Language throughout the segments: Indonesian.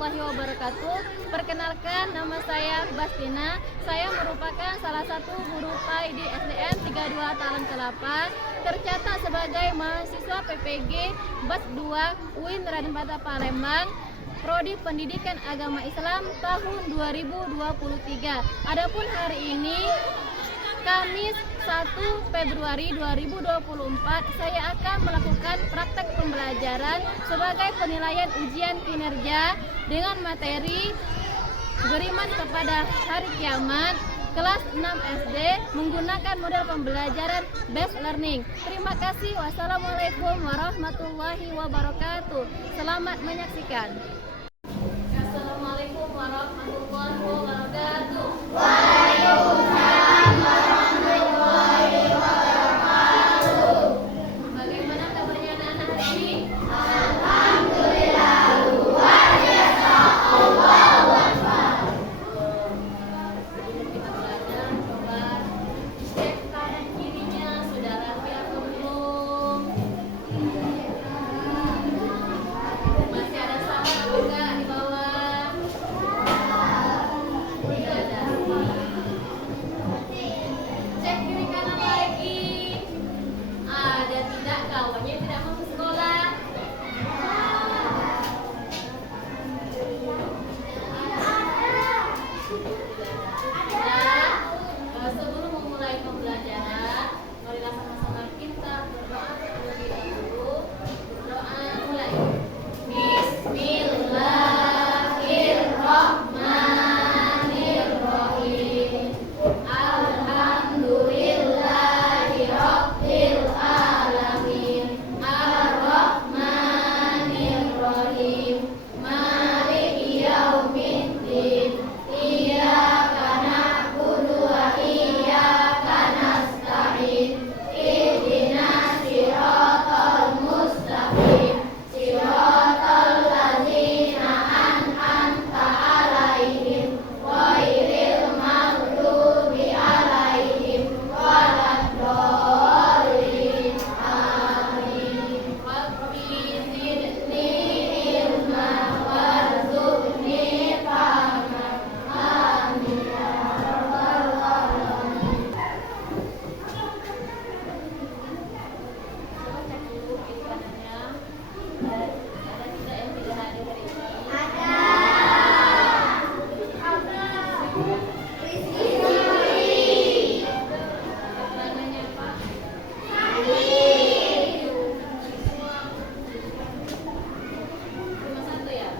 warahmatullahi wabarakatuh. Perkenalkan, nama saya Bastina. Saya merupakan salah satu guru PAI di SDN 32 Talang Kelapa, tercatat sebagai mahasiswa PPG BAS 2 UIN Raden Patah Palembang, Prodi Pendidikan Agama Islam tahun 2023. Adapun hari ini Kamis 1 Februari 2024, saya akan melakukan praktek pembelajaran sebagai penilaian ujian kinerja dengan materi beriman kepada hari kiamat kelas 6 SD menggunakan model pembelajaran based learning. Terima kasih. Wassalamualaikum warahmatullahi wabarakatuh. Selamat menyaksikan. Assalamualaikum warahmatullahi wabarakatuh. Waalaikumsalam warahmatullahi wabarakatuh. Bagaimana kabarnya anak-anak hari ini? Alhamdulillah, luar biasa. Allahu Akbar. Sebelum kita belajar, coba cek kanan kirinya sudah rapi atau belum? Masih ada salah enggak di bawah? Tidak ada. Cek kiri kanan lagi. Ada tidak kawannya tidak mau ke sekolah? Sebelum memulai pembelajaran, marilah sama-sama kita berdoa terlebih dahulu. Berdoa mulai. Bismillahirrahmanirrahim. Alhamdulillahirabbil alamin. Arrahmanirrahim. Maliki yaumiddin. Iyyaka na'budu wa iyyaka nasta'in. Ihdinas siratal mustaqim. Siratal ladzina an'amta 'alaihim ghairil maghdubi 'alaihim waladdallin. Amin. Rabbi zidni ilma warzuqni fahma. Amin ya rabbal alamin. Coba cek dulu kiri kanannya. Ada tidak yang tidak hadir hari ini? Keterangannya Pak? Cuma satu ya?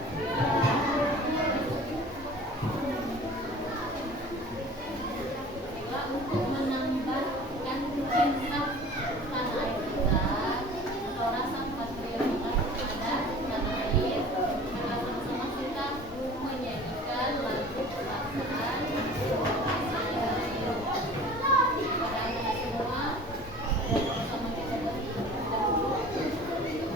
Baiklah, untuk menambahkan cinta tanah air kita atau rasa patriotik terhadap tanah air, maka sama-sama kita menyanyikan lagu kebangsaan Indonesia Raya. Kepada anak semua, sama kita berdua. Ayo berdiri.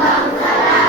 Bangsa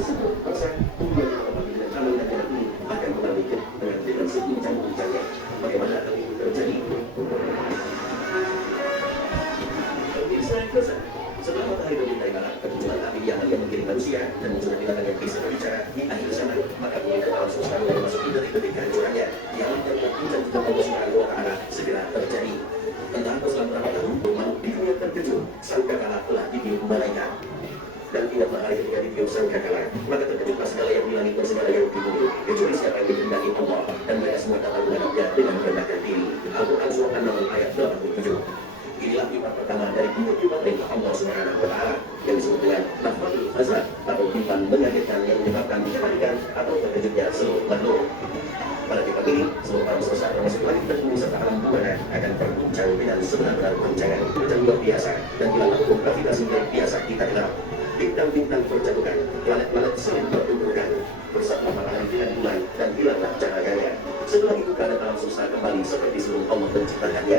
10% kemudian ditambah dengan amal negara ini akan mengalami dengan sebincang-bincangnya. Bagaimana hal ini terjadi? Pemirsa, setelah matahari berbintang barat, kemunculan api yang akan mengiring manusia dan munculnya binatang yang bisa berbicara di akhir zaman, maka bumi dan alam semesta mulai memasuki detik-detik kehancurannya yang membuat puncak juga Allah Subhanahu wa Ta'ala segera terjadi. Entah setelah berapa tahun, makhluk di dunia terkejut, sangkakala telah ditiup malaikat. Dan ingatlah hari ketika ditiup sangkakala, maka terkejutlah segala yang di langit dan segala yang di bumi, kecuali siapa yang dikehendaki Allah, dan mereka semua datang menghadapnya dengan merendahkan diri. Al-Quran Surah An-Naml ayat 87. Inilah tiupan pertama dari tiupan perintah Allah Subhanahu wa Ta'ala yang disebut dengan nafkhatul azab atau tiupan mengagetkan yang menyebabkan kepanikan atau terkejutnya seluruh makhluk. Pada tiupan ini, seluruh alam semesta termasuk langit dan bumi serta alam bawah akan berguncang dengan sebenar-benar goncangan yang luar biasa, dan hilanglah hukum gravitasi yang biasa kita kenal. Bintang-bintang berjatuhan, planet-planet saling bertuburkan, bersama matahari dengan bulan, dan hilanglah cahayanya. Setelah itu keadaan alam semesta kembali seperti sebelum Allah menciptakannya.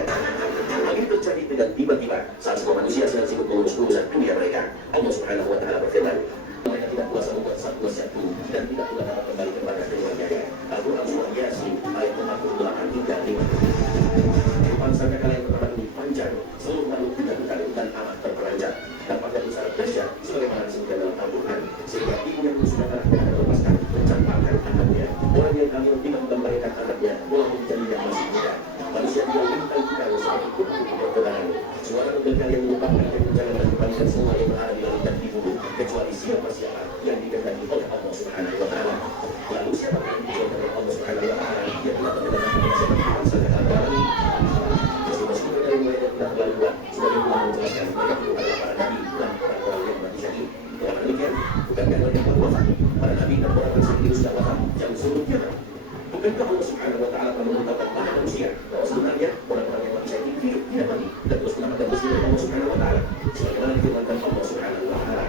Hal ini terjadi dengan tiba-tiba saat semua manusia sedang sibuk mengurus urusan dunia mereka. Allah Subhanahu wa Ta'ala berfirman, mereka tidak kuasa membuat satu satu dan tidak pula dapat kembali kepada keduanya. Al-Quran Surah Yasin ayat 48 hingga 50. Tiupan sangkakala yang pertama ini panjang, seluruh makhluk ketakutan dan amat terperanjat. Dapat yang besar dahsyat sebagaimana disebutkan dalam Al-Quran, sehingga ibu yang sudah anaknya akan melepaskan mencampakkan anaknya. Orang yang hamil tidak membahayakan anaknya walaupun janinnya masih muda. Manusia yang bintang-bintang seperti kupu di perkenalan. Suara menggelegar yang menyebabkan keguncangan dan kepanikan semua yang berada di langit dan di bumi, kecuali siapa-siapa yang dikehendaki oleh Allah Subhanahu wa Ta'ala. Lalu siapa yang dikehendaki oleh Allah Subhanahu wa Ta'ala yang telah mendengarkan kepada siapa sangkakala ini? Meskipun dari mulai yang tidak terlalu kuat, sebagai Allah menjelaskan mereka itu adalah para nabi dan orang-orang yang mati syahid. Dengan demikian, bukankah mereka telah wafat? Para nabi dan orang-orang syahid sudah wafat jam sebelum kiamat. Bukankah Allah Subhanahu wa Ta'ala telah memberitahukan pada manusia bahwa sebenarnya orang-orang yang mati syahid hidup tidak mati dan terus mendapatkan rezeki dari Allah Subhanahu wa Ta'ala, sebagaimana difirmankan Allah Subhanahu wa Ta'ala,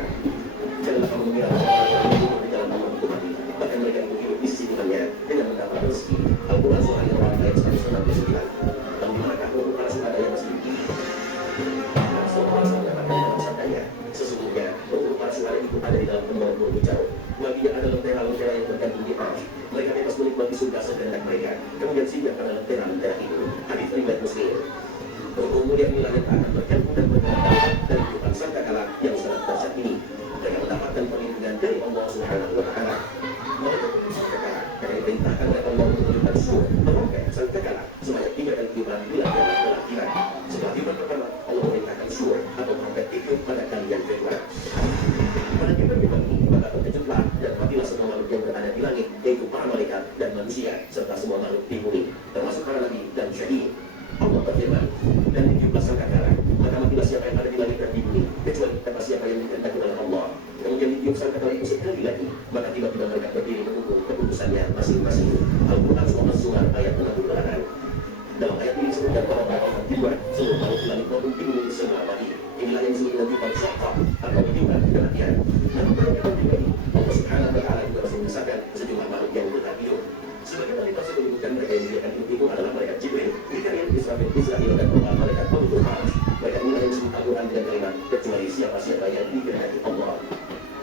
janganlah kamu mengira orang-orang yang hidup di dalam Allah itu mati, bahkan mereka itu hidup di sisi Tuhannya dengan mendapat rezeki. Al-Quran Surah Al-Imran ayat 169. Dan di manakah hukum para syuhada yang masih hidup? Sesungguhnya hukum para syuhada itu ada di dalam Al-Quran berbicara. Baginya ada lentera-lentera yang bergantung di atas. Mereka bebas menikmati surga sekehendak mereka. Kemudian singgah pada lentera-lentera itu. Hadits riwayat Muslim. Kemudian inilah yang akan bergantung dan bergantung dan tiupan sangkakala yang sangat dahsyat ini. Mereka mendapatkan perlindungan dari Allah Subhanahu wa Ta'ala. Mereka tiupan sangkakala karena diperintahkan oleh Allah untuk meniupan surga, merongkai sangkakala sebanyak 3 kali tiupan bila dalam akhirat. Setelah tiupan pertama, Allah memerintahkan surga atau merongkai tiup pada kali yang kedua. Pada tiupan ini, maka terkejutlah dan matilah semua makhluk yang berada di langit, yaitu para malaikat dan manusia serta semua makhluk di bumi, termasuk para nabi dan syahid. Allah berfirman, dan ditiuplah sangkakala, maka matilah siapa yang ada di langit dan di bumi, kecuali kata siapa yang dikehendaki oleh Allah. Kemudian ditiup sangkakala itu sekali lagi, maka tiba-tiba mereka berdiri menunggu keputusannya masing-masing. Al-Quran Surah Az-Zumar ayat 68. Dalam ayat ini disebutkan bahwa Allah dibuat seluruh makhluk di langit maupun di bumi semua mati. Inilah yang disebut dengan tiupan syaqqa atau tiupan kematian. Namun pada tiupan ini, Allah Subhanahu wa Ta'ala juga masih mengisahkan sejumlah makhluk yang tetap hidup. Sebagaimana kita sudah menyebutkan, mereka yang disediakan hidup itu adalah malaikat Jibril, Mikail, Israfil, dan malaikat Malikul Maut. Mereka inilah yang disebut Al-Quran dengan kalimat kecuali siapa-siapa yang dikehendaki Allah.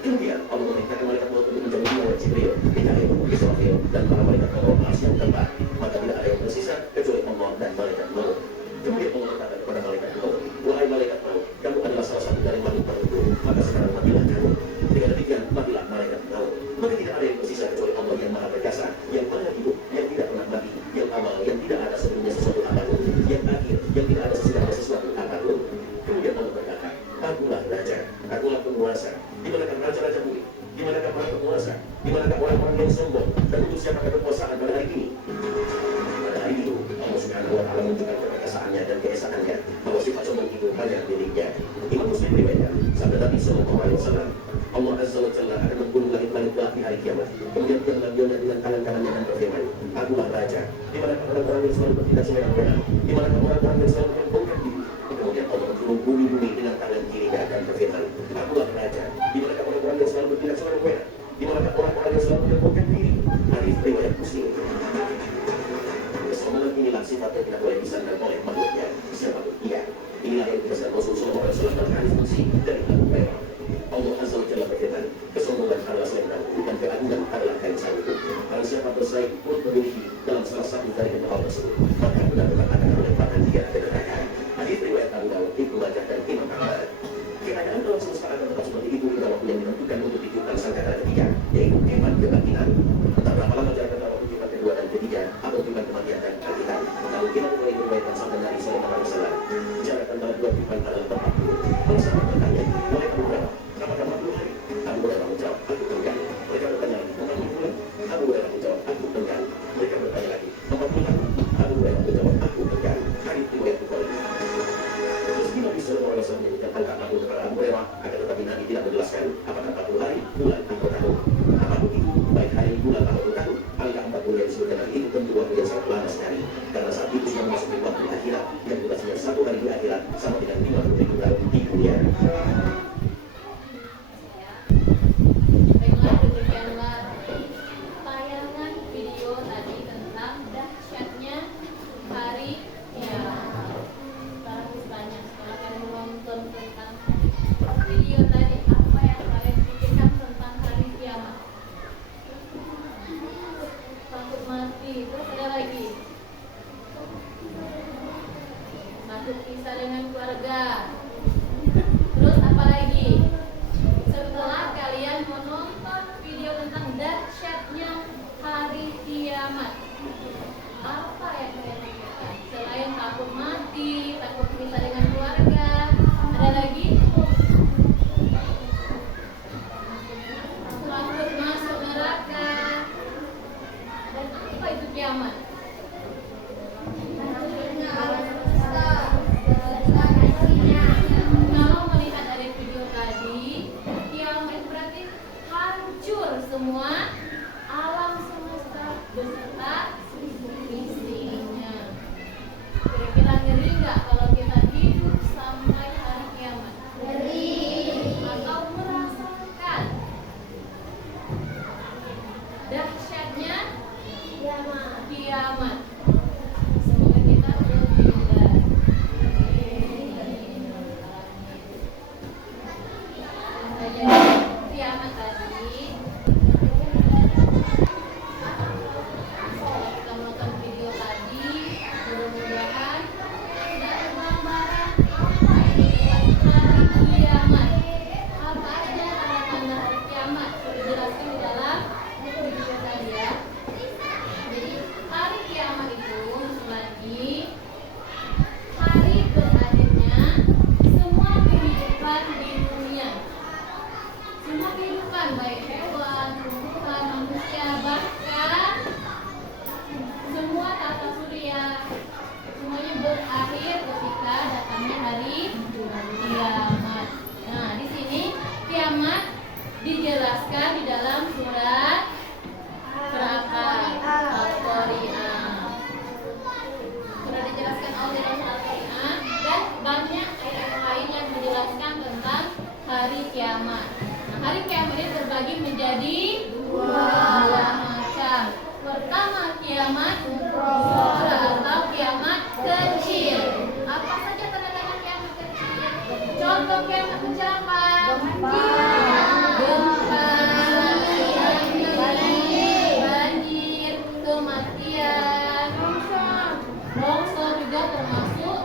Kemudian Allah memerintahkan malaikat Maut untuk menjauhi malaikat Jibril, Mikail, Israfil, dan para malaikat Maut yang keempat. Maka tidak ada yang tersisa kecuali Allah dan malaikat Maut. Kemudian Allah berkata kepada malaikat Maut, wahai malaikat Maut, kamu adalah salah satu dari makhluk tertentu, maka sekarang matilah kamu. Dengan demikian matilah malaikat Maut. Maka tidak ada yang tersisa kecuali Allah yang maha perkasa, yang maha hidup, yang tidak pernah mati, yang awal, yang tidak ada sebelumnya sesuatu apapun, yang akhir, yang tidak ada sesudahnya sesuatu apapun. Kemudian Allah berkata, akulah raja, akulah penguasa. Di manakah raja-raja bumi? Di manakah para penguasa? Di manakah orang-orang yang sombong? Dan untuk siapakah kekuasaan pada hari ini? Pada hari itu, Allah Subhanahu wa Ta'ala menunjukkan keperkasaannya dan keesaannya, bahwa sifat sombong itu hanya miliknya. Imam Muslim riwayatkan, sabda Nabi Sallallahu Alaihi Wasallam, Allah Azza wa Jalla akan membunuh langit-langit di hari kiamat. Kemudian dia mengambilnya dengan tangan-tangannya dan berfirman, akulah raja. Di manakah orang-orang yang selalu bertindak semena-mena? Di manakah orang-orang yang selalu menyombongkan diri? Kemudian Allah membunuh bumi-bumi dengan tangan kirinya dan berfirman, akulah raja. Di manakah orang-orang yang selalu bertindak semena-mena? Di manakah orang-orang yang selalu menyombongkan diri? Hadits riwayat Muslim. Kesombongan inilah sifat yang tidak boleh disandang oleh makhluknya, siapapun ia. Inilah yang dikasihkan Rasulullah SAW dalam hadis qudsi dari Abu Hurairah. Allah Azza wa Jalla berfirman, kesombongan adalah selain semesta akan tetap seperti itu hingga waktu yang ditentukan untuk ditiupkan sangkakala ketiga, yaitu tiupan kebangkitan. Entah berapa lama jarak antara waktu tiupan kedua dan ketiga, atau tiupan kematian dan kebangkitan. Lalu kita mulai berkaitan sampai dari sore kemarin salah. Jarak antara dua tiupan adalah 40. Kalau sahabat bertanya, mulai kamu berapa? Apakah 40 hari? Aku Hurairah menjawab, aku enggan. Mereka bertanya lagi, 40 bulan? Abu Hurairah menjawab, aku enggan. Mereka bertanya lagi, 40 tahun? Abu Hurairah menjawab, aku enggan. Hadits riwayat Bukhari. Meski Nabi SAW menyebutkan angka 40 kepada Abu Hurairah, akan tetapi Nabi tidak menjelaskan apakah 40 hari, bulan, atau tahun. Apapun itu, baik hari, bulan, atau tahun, angka 40 yang disebutkan Nabi itu tentu waktu yang sangat lama sekali. Karena saat itu sudah memasuki waktu akhirat, yang durasinya 1 hari di akhirat sama dengan 50.000 tahun di dunia. Baiklah, demikianlah tayangan video tadi tentang dahsyatnya hari kiamat. Sekarang misalnya setelah kalian menonton tentang video tadi, apa yang kalian pikirkan tentang hari kiamat? Takut mati, terus ada lagi takut pisah dengan keluarga. Terus apa lagi? Setelah kalian menonton video tentang dahsyatnya hari kiamat, apa yang kalian pikirkan? Selain takut mati, takut pisah dengan keluarga, ada lagi? Takut masuk neraka. Dan apa itu kiamat? Kalau melihat dari video tadi, kiamat berarti hancur semua alam semesta beserta isinya. Kira-kira ngeri nggak kalau kita hidup sampai hari kiamat? Ngeri. Atau merasakan dahsyatnya kiamat. Semoga kita terhindar. Jadi kiamat tadi, setelah kita menonton video tadi, mudah-mudahan ada gambaran apa itu hari kiamat. Apa aja tanda-tanda hari kiamat sudah dijelaskan di dalam video tadi ya. Jadi hari kiamat itu lagi hari berakhirnya semua kehidupan di dunia. Semua kehidupan baik hewan, tumbuhan, manusia, bahkan semua tata surya, semuanya berakhir ketika datangnya hari kiamat. Nah, di sini kiamat dijelaskan di dalam surat berapa? Al-Qari'ah. Sudah dijelaskan oleh dalam Al-Qari'ah dan banyak ayat lain yang menjelaskan tentang hari kiamat. Nah, hari kiamat ini terbagi menjadi dua macam. Pertama, kiamat sughra atau kiamat kecil. Apa saja tanda-tanda kiamat kecil? Contoh kiamat kecil apa? Gempa, banjir, kematian, longsor juga termasuk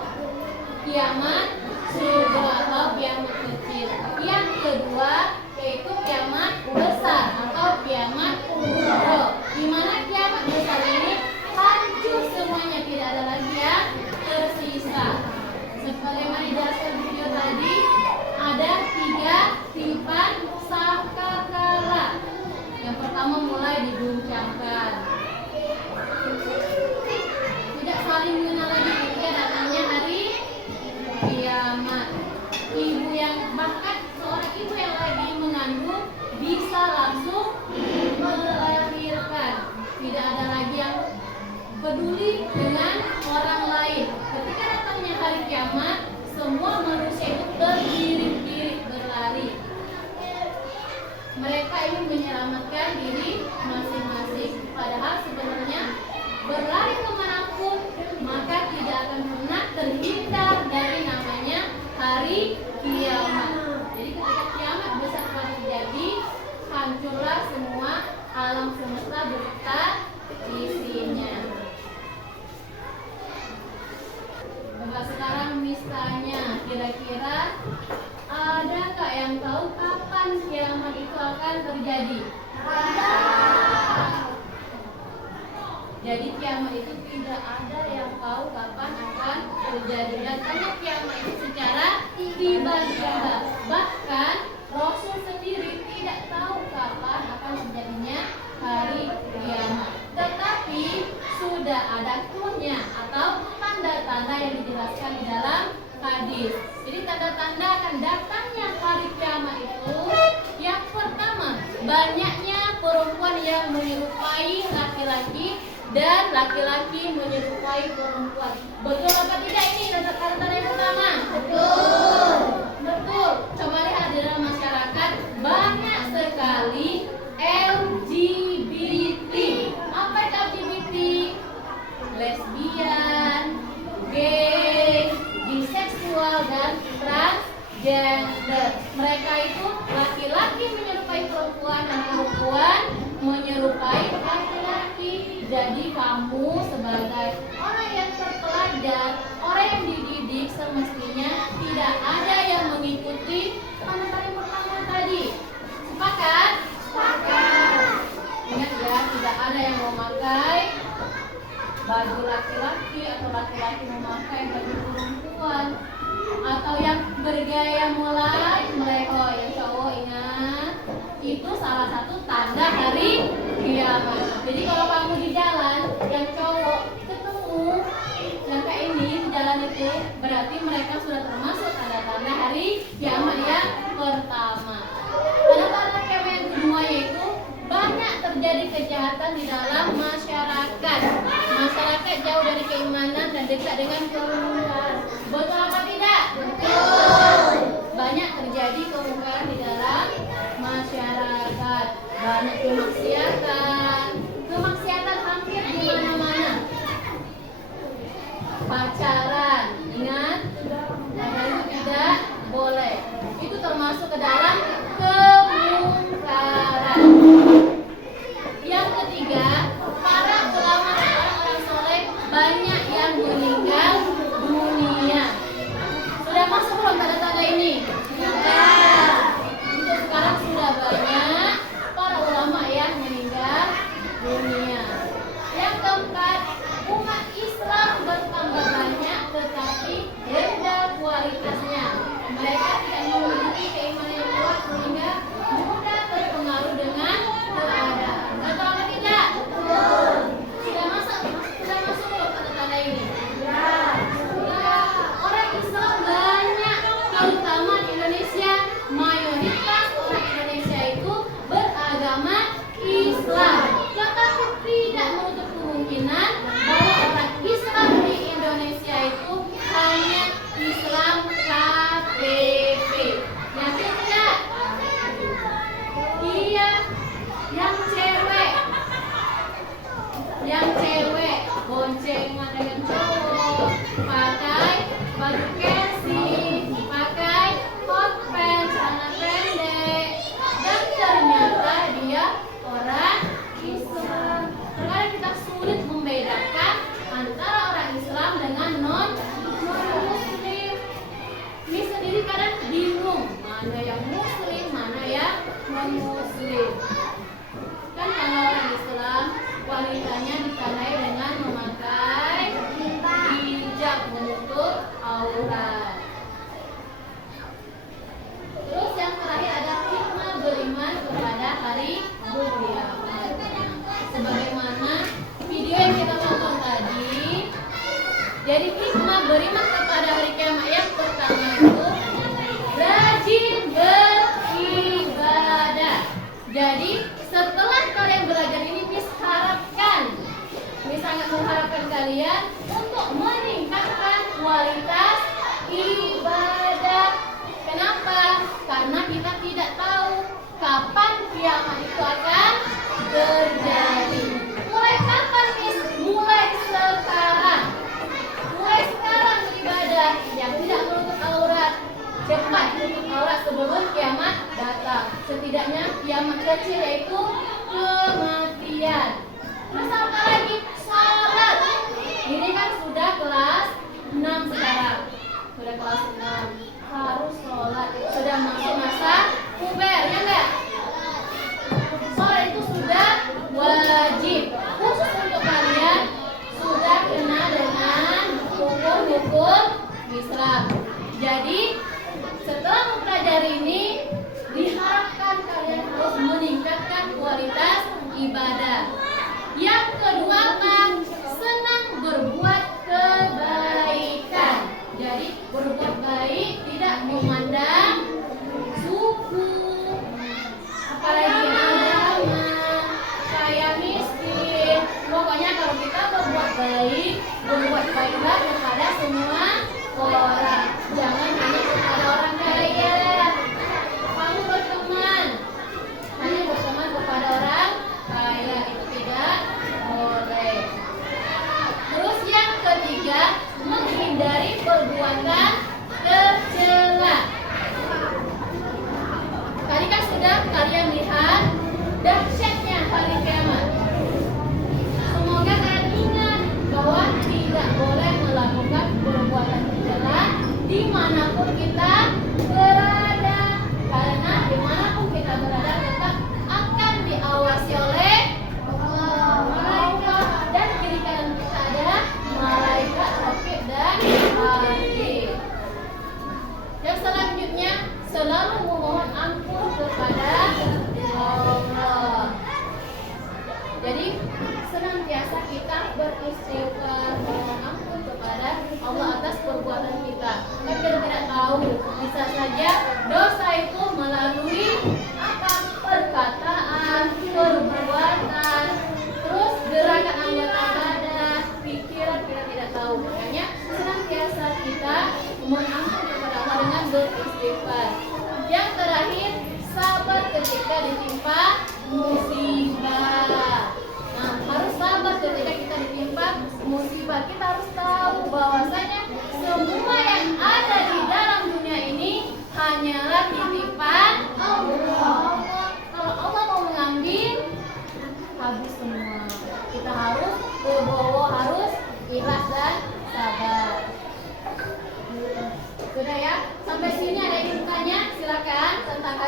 kiamat sughra atau kiamat kecil. Yang kedua yaitu kiamat besar atau kiamat kubra, di mana kiamat besar ini hancur semuanya, tidak ada lagi yang tersisa. Sebagaimana dijelaskan di video tadi, ada 3 tiupan sangkakala. Yang pertama mulai diguncangkan, tidak saling mengenal lagi ketika datangnya hari kiamat. Ibu yang bahkan seorang ibu yang lagi mengandung bisa langsung melahirkan, tidak ada lagi yang peduli dengan orang lain. Ketika datangnya hari kiamat, semua manusia itu berdiri berlari. Mereka ingin menyelamatkan diri masing-masing. Padahal kapan kiamat itu akan terjadi? Jadi kiamat itu tidak ada yang tahu kapan akan terjadi. Datangnya kiamat itu secara tiba-tiba. Bahkan Rasul sendiri tidak tahu kapan akan terjadinya hari kiamat. Tetapi sudah ada clue-nya atau tanda-tanda yang dijelaskan di dalam hadis. Jadi tanda-tanda akan datangnya hari kiamat itu, yang pertama, banyaknya perempuan yang menyerupai laki-laki dan laki-laki menyerupai perempuan. Betul apa tidak ini tanda-tanda yang pertama? Betul. Betul. Coba lihat di dalam masyarakat banyak sekali LGBT. Apa itu LGBT? Lesbian, gay, biseksual dan transgender. Mereka itu laki-laki menyerupai perempuan dan perempuan menyerupai laki-laki. Jadi kamu sebagai orang yang terpelajar, orang yang dididik, semestinya tidak ada yang mengikuti tanda-tanda pertama tadi. Sepakat? Sepakat. Ingat ya, tidak ada yang memakai baju laki-laki atau laki-laki memakai baju perempuan, atau yang bergaya mulai meleho. Yang cowok ingat, itu salah satu tanda hari kiamat. Jadi kalau kamu di jalan, yang cowok ketemu yang kayak ini di jalan itu, berarti mereka sudah termasuk tanda-tanda hari kiamat yang pertama. Tanda-tanda kiamat yang kedua yaitu banyak terjadi kejahatan di dalam masyarakat. Masyarakat jauh dari keimanan dan dekat dengan kemungkaran. Betul apa tidak? Betul. Banyak terjadi kemungkaran di dalam masyarakat. Banyak kemaksiatan. Kemaksiatan hampir di mana-mana. Pacaran, ingat, pacaran itu tidak boleh. Itu termasuk ke dalam kemungkaran. Yang ketiga, para ulama dan orang-orang soleh banyak yang meninggal dunia. Sudah masuk belum tanda-tanda ini? Sudah. Untuk sekarang sudah banyak para ulama yang meninggal dunia. Yang keempat, umat Islam bertambah banyak tetapi rendah kualitasnya. Mereka tidak memiliki keimanan yang kuat sehingga mudah terpengaruh dengan keadaan. Betul apa tidak? Betul. Sudah masuk belum tanda-tanda ini? Sudah. Orang Islam banyak, terutama di Indonesia. Mayoritas orang Indonesia itu beragama Islam. Tetapi tidak menutup kemungkinan bahwa orang Islam di Indonesia itu hanya Islam KTP. Yakin tidak? Iya. Yang cewek boncengan dengan cowok, pakai baju casing, pakai hot pants, celana pendek, dan ternyata dia orang Islam. Terkadang kita sulit membedakan antara orang Islam dengan non-muslim. Ini sendiri kadang bingung mana yang muslim, mana yang non-muslim. Kan kalau orang Islam wanitanya ditandai dengan memakai hijab menutup aurat. Terus yang terakhir ada hikmah beriman kepada hari kiamat. Sebagaimana video yang kita tonton tadi, jadi hikmah beriman kepada hari kiamat yang pertama itu rajin beribadah. Jadi setelah kalian belajar ini, Miss sangat mengharapkan kalian untuk meningkatkan kualitas ibadah. Kenapa? Karena kita tidak tahu kapan kiamat itu akan terjadi. Mulai kapan, Miss? Mulai sekarang. Mulai sekarang beribadah yang tidak menutup aurat. Cepat tutup aurat sebelum kiamat datang. Setidaknya kiamat kecil yaitu kematian. Terus apa lagi? Salat. Ini kan sudah kelas 6 sekarang. Sudah kelas 6. Harus sholat. Sudah masuk masa puber.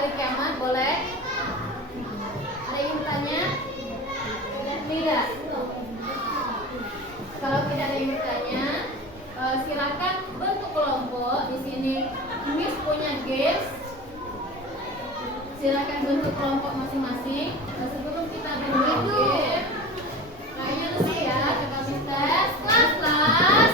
hari kiamat? Boleh? Ada yang bertanya? Tidak. Kalau tidak ada yang bertanya, silakan bentuk kelompok. Di sini Miss punya games. Silakan bentuk kelompok masing-masing. Sebelum kita bentuk game, kayaknya lucu ya, kapasitas kelas-kelas.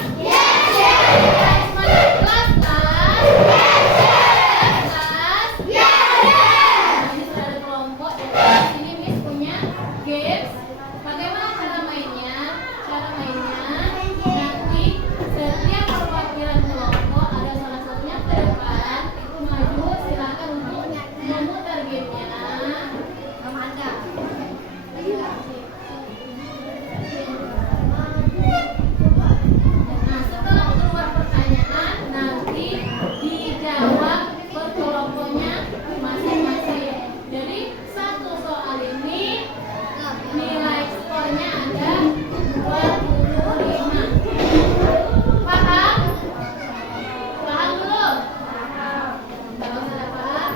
Nah, setelah keluar pertanyaan, nanti dijawab per kelompoknya masing-masing. Jadi satu soal ini nilai skornya ada 25. Paham? Paham belum? Kalau sudah paham,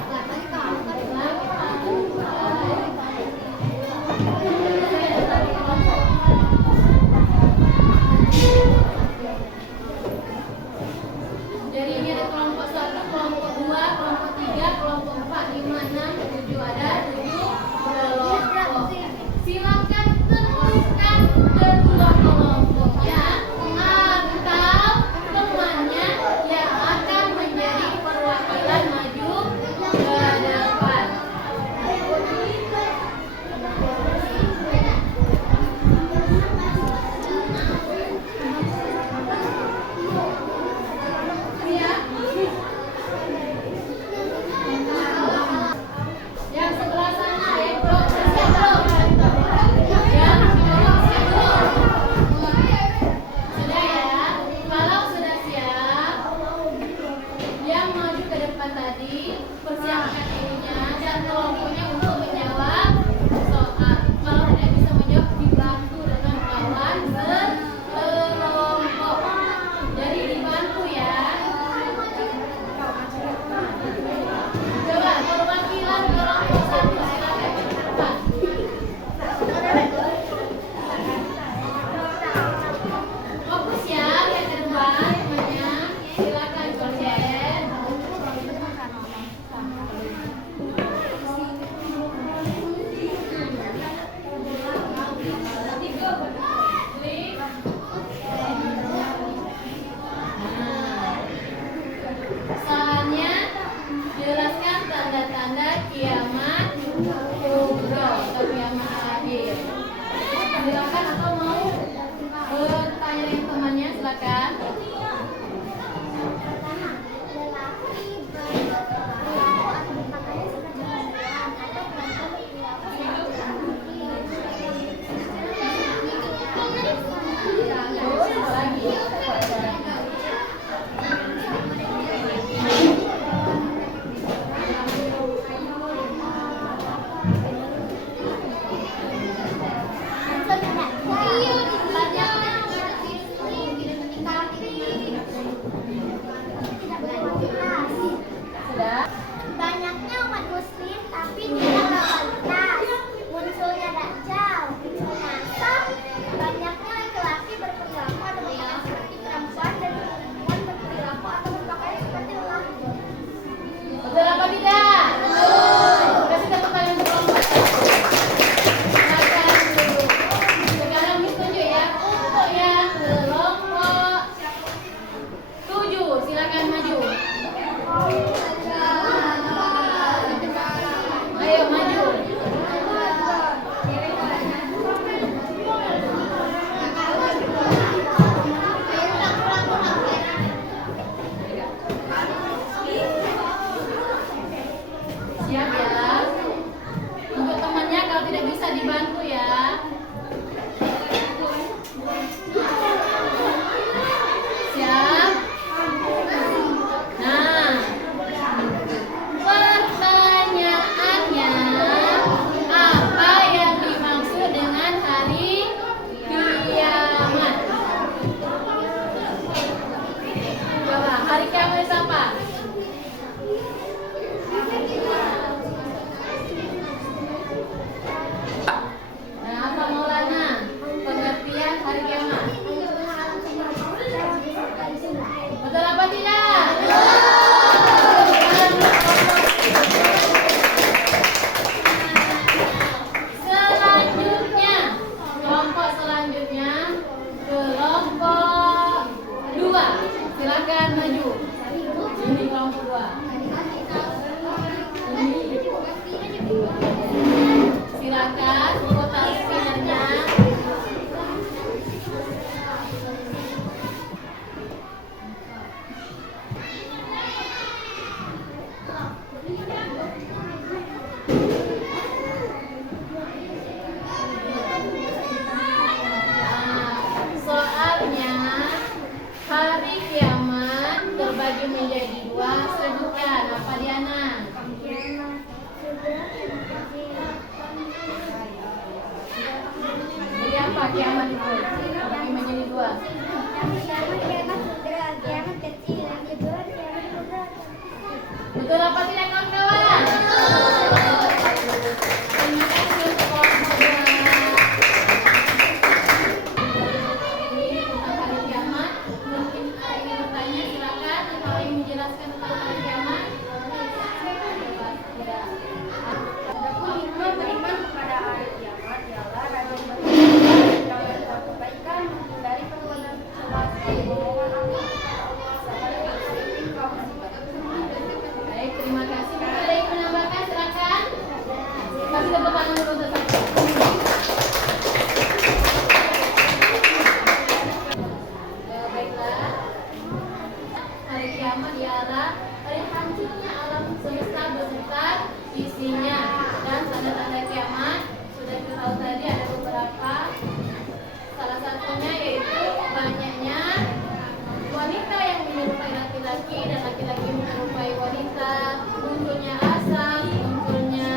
laki-laki dan laki-laki menyerupai wanita, munculnya asap, munculnya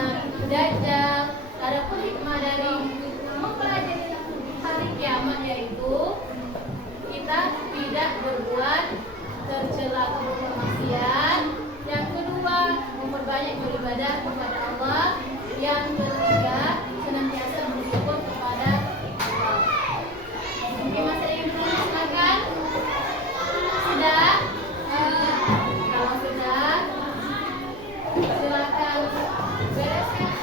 dajjal. Adapun hikmah dari mempelajari hari kiamat yaitu kita tidak berbuat tercela berbuat maksiat. Yang kedua, memperbanyak beribadah kepada Allah. Yang ketiga, senantiasa bersyukur kepada Allah. Mungkin masih ingin silakan. Sudah? Kalau sudah, silakan bereskan.